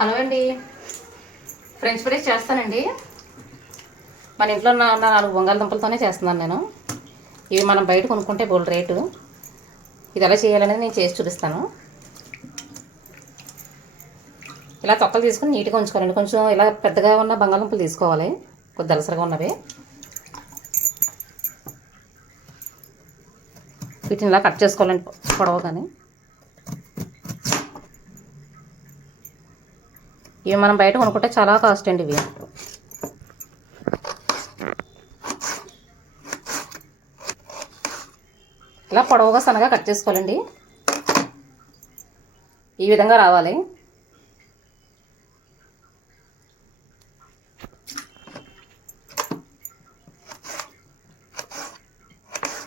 Hello అండి. French fries చేస్తానండి. మన ఇంట్లో ఉన్న నాలుగు నాలుగు బంగాళదుంపలతోనే చేస్తున్నాను నేను. ఇవి మనం బయట కొనుక్కుంటే బోల్ రేటు. ఇది ఎలా చేయాలనేది నేను చేసి చూపిస్తాను. ఇలా తొక్కలు తీసుకుని నీట్గా ఉంచుకోవాలండి. కొంచెం ఇలా పెద్దగా ఉన్న బంగాళదుంపలు తీసుకోవాలి. కొద్ది దలసరగా ఉన్నవి. వీటిని ఇలా కట్ చేసుకోవాలండి కానీ ఇవి మనం బయట కొనుక్కుంటే చాలా కాస్ట్ అండి ఇవి. ఇలా పొడవుగా సన్నగా కట్ చేసుకోవాలండి. ఈ విధంగా రావాలి.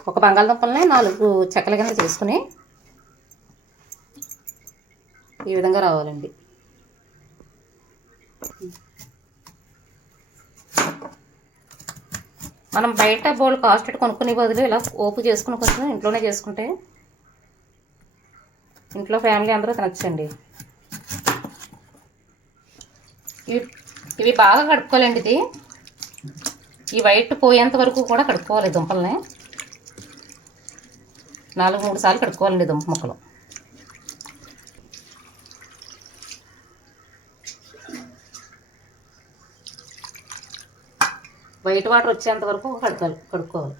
ఒక బంగాళదుంపల్ని నాలుగు చెక్కల కింద చేసుకుని ఈ విధంగా రావాలండి. మనం బయట బౌల్ కాస్ట్ పెట్టి కొనుక్కునే బదులు ఇలా ఓపు చేసుకుని కొంచెం ఇంట్లోనే చేసుకుంటే ఇంట్లో ఫ్యామిలీ అందరూ తినచ్చండి. ఇవి ఇవి బాగా కడుక్కోవాలండి ఇది. ఈ వైట్ పోయేంత వరకు కూడా కడుక్కోవాలి దుంపల్ని. నాలుగు మూడు సార్లు కడుక్కోవాలండి దుంప మొక్కలు. వైట్ వాటర్ వచ్చేంత వరకు కడుక్కోవాలి కడుక్కోవాలి.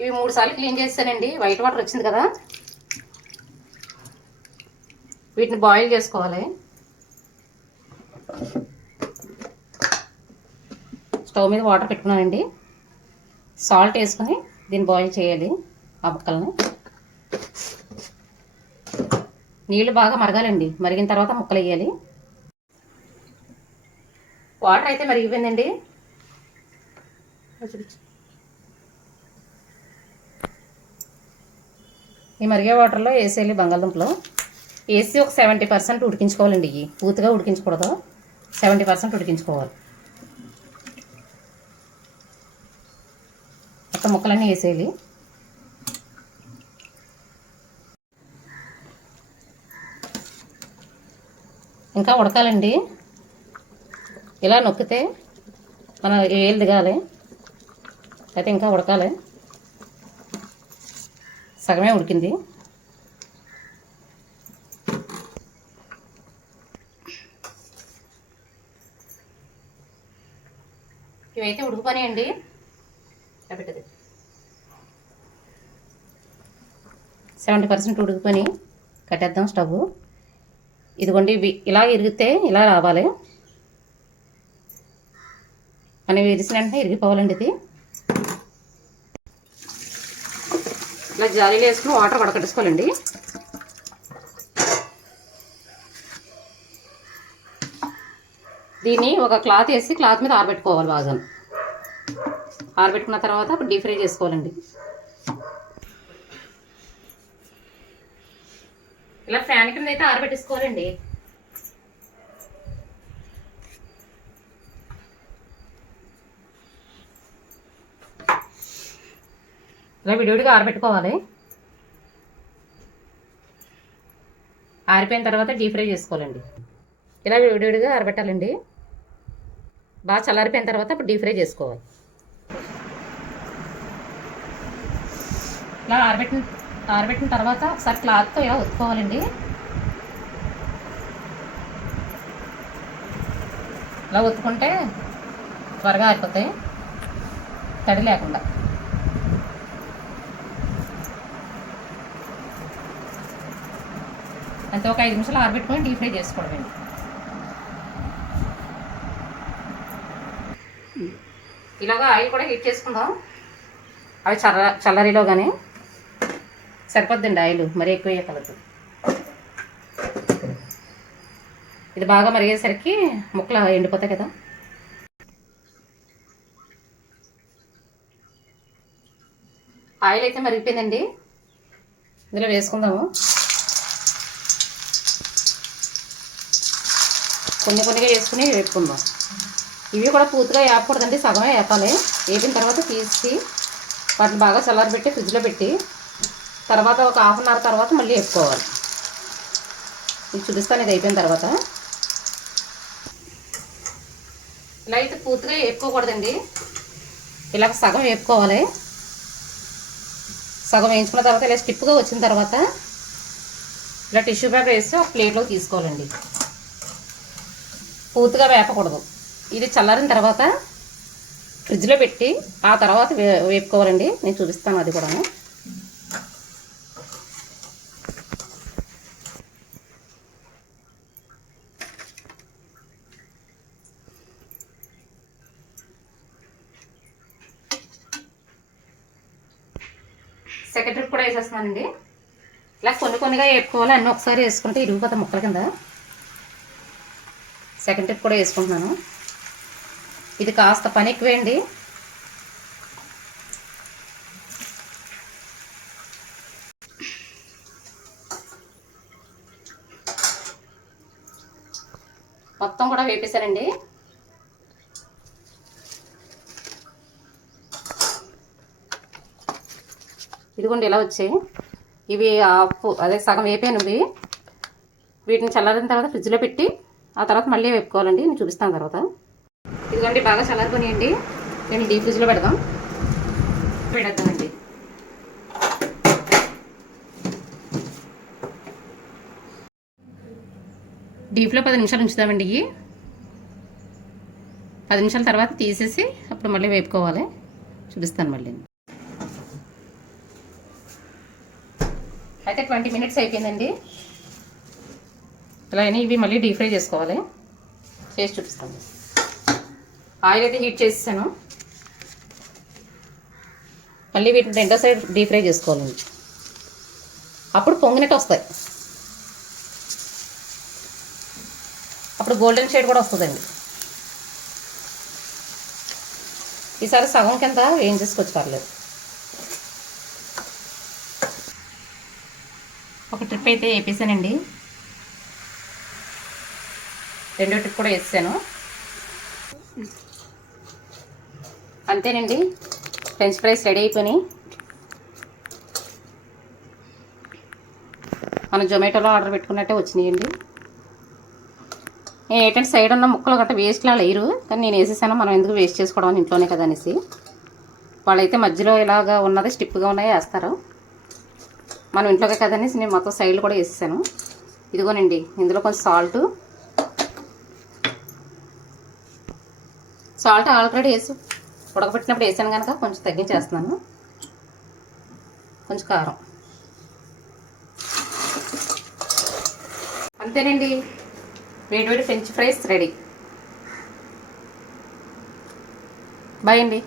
ఇవి మూడు సార్లు క్లీన్ చేస్తానండి. వైట్ వాటర్ వచ్చింది కదా. వీటిని బాయిల్ చేసుకోవాలి. స్టవ్ మీద వాటర్ పెట్టుకున్నానండి. సాల్ట్ వేసుకుని దీన్ని బాయిల్ చేయాలి ఆ ముక్కల్ని. నీళ్ళు బాగా మరగాలండి. మరిగిన తర్వాత ముక్కలు వేయాలి వాటర్ అయితే మరిగిపోయిందండి. ఈ మరిగే వాటర్లో వేసేయాలి బంగాళదుంపలు. వేసి ఒక సెవెంటీ పర్సెంట్ ఉడికించుకోవాలండి. ఇవి పూర్తిగా ఉడికించకూడదు. సెవెంటీ పర్సెంట్ ఉడికించుకోవాలి. మొత్తం ముక్కలన్నీ వేసేయాలి ఇంకా ఉడకాలండి. ఇలా నొక్కితే మన ఏలు దిగాలి. అయితే ఇంకా ఉడకాలి. సగమే ఉడికింది. ఇవైతే ఉడికిపోయాయండి పెట్టదు. సెవెంటీ పర్సెంట్ ఉడికిపోయి కట్టేద్దాం స్టవ్ ఇదిగోండి ఇవి ఇలా ఇరిగితే ఇలా రావాలి. మనం ఇరిసిన వెంటనే ఇరిగిపోవాలండి ఇది. ఇలా జాలీలు వేసుకుని వాటర్ వడకట్టేసుకోవాలండి దీన్ని ఒక క్లాత్ వేసి క్లాత్ మీద ఆరబెట్టుకోవాలి బాగా ఆరబెట్టుకున్న తర్వాత అప్పుడు డీప్ ఫ్రై చేసుకోవాలండి. ఇలా ఫ్యాన్ కింద అయితే ఆరబెట్టేసుకోవాలండి. ఇలా విడివిడిగా ఆరబెట్టుకోవాలి. ఆరిపోయిన తర్వాత డీప్ ఫ్రై చేసుకోవాలండి. ఇలా విడివిడిగా ఆరబెట్టాలండి. బాగా చల్లారిపోయిన తర్వాత అప్పుడు డీప్ ఫ్రై చేసుకోవాలి. ఇలా ఆరబెట్టిన ఆరబెట్టిన తర్వాత ఒకసారి క్లాత్తో ఇలా ఒత్తుకోవాలండి ఇలా ఒత్తుకుంటే త్వరగా ఆరిపోతాయి. తడి లేకుండా. అంతే ఒక ఐదు నిమిషాలు ఆరబెట్టుకొని డీప్ ఫ్రై చేసుకోవడమండి. ఇలాగా ఆయిల్ కూడా హీట్ చేసుకుందాం. అవి చల్ల చల్లరిలో కానీ సరిపోద్దండి ఆయిల్ మరీ ఎక్కువ వేయకలదు ఇది బాగా మరిగేసరికి ముక్కలు ఎండిపోతాయి కదా. ఆయిల్ అయితే మరిగిపోయిందండి. ఇందులో వేసుకుందాము. కొన్ని కొన్నిగా వేసుకుని వేపుకుందాం. ఇవి కూడా పూర్తిగా వేపకూడదండి సగమే వేపాలి వేపిన తర్వాత తీసి వాటిని బాగా చల్లారబెట్టి ఫ్రిడ్జ్లో పెట్టి తర్వాత ఒక హాఫ్ అన్ అవర్ తర్వాత మళ్ళీ వేపుకోవాలి. ఇది చూపిస్తాను ఇది అయిపోయిన తర్వాత. ఇలా అయితే పూర్తిగా వేపుకోకూడదండి. ఇలా సగం వేపుకోవాలి. సగం వేయించుకున్న తర్వాత ఇలా స్టిప్గా వచ్చిన తర్వాత ఇలా టిష్యూ పేపర్ వేసి ఒక ప్లేట్లో తీసుకోవాలండి. పూర్తిగా వేపకూడదు. ఇది చల్లారిన తర్వాత ఫ్రిడ్జ్లో పెట్టి ఆ తర్వాత వే వేపుకోవాలండి. నేను చూపిస్తాను అది కూడా సెకండ్ ట్రిప్ కూడా వేసేస్తున్నానండి. ఇలా కొన్ని కొన్నిగా వేపుకోవాలి అన్నీ ఒకసారి వేసుకుంటే ఇరిగిపోతాయి ముక్కల కింద. సెకండ్ ట్రిప్ కూడా వేసుకుంటున్నాను. ఇది కాస్త పని ఎక్కువేయండి మొత్తం కూడా వేపేశారండి ఇదిగోండి ఇలా వచ్చాయి. ఇవి ఆఫ్ అదే సగం వేపాను ఇవి వీటిని చల్లారిన తర్వాత ఫ్రిడ్జ్లో పెట్టి ఆ తర్వాత మళ్ళీ వేపుకోవాలండి. నేను చూపిస్తాను తర్వాత. ఇదిగోండి బాగా చల్లారిపోయాయండి నేను డీప్ ఫ్రిడ్జ్లో పెడదాం. పెడతానండి డీప్లో పది నిమిషాలు ఉంచుదామండి ఇవి. పది నిమిషాల తర్వాత తీసేసి అప్పుడు మళ్ళీ వేపుకోవాలి. చూపిస్తాను మళ్ళీ. అయితే ట్వంటీ మినిట్స్ అయిపోయిందండి. ఇలా అయినా ఇవి మళ్ళీ డీప్ ఫ్రై చేసుకోవాలి. చేసి చూపిస్తాను. ఆయిల్ అయితే హీట్ చేసేసాను. మళ్ళీ వీటిని రెండో సైడ్ డీప్ ఫ్రై చేసుకోవాలండి అప్పుడు పొంగినట్టు వస్తాయి. అప్పుడు గోల్డెన్ షేడ్ కూడా వస్తుందండి. ఈసారి సగం కింద వేయించేసుకోవచ్చు పర్లేదు. ట్రిప్ అయితే వేపేసానండి. రెండో ట్రిప్ కూడా వేసాను అంతేనండి. ఫ్రెంచ్ ఫ్రైస్ రెడీ అయిపోయి మనం జొమాటోలో ఆర్డర్ పెట్టుకున్నట్టే వచ్చినాయండి. ఏంటంటే సైడ్ ఉన్న ముక్కలు గట్రా వేస్ట్లా లేరు. కానీ నేను వేసేసాను. మనం ఎందుకు వేస్ట్ చేసుకోవడం ఇంట్లోనే కదా అనేసి. వాళ్ళైతే మధ్యలో ఇలాగా ఉన్నది స్టిప్గా ఉన్నాయి వేస్తారు. మనం ఇంట్లోకే కదనేసి నేను మొత్తం సైడ్లు కూడా వేసేసాను. ఇదిగోనండి ఇందులో కొంచెం సాల్ట్ సాల్ట్ ఆల్రెడీ వేసి ఉడకబెట్టినప్పుడు వేసాను కనుక కొంచెం తగ్గించేస్తున్నాను. కొంచెం కారం. అంతేనండి వేడి వేడి ఫ్రెంచ్ ఫ్రైస్ రెడీ బాయ్ అండి.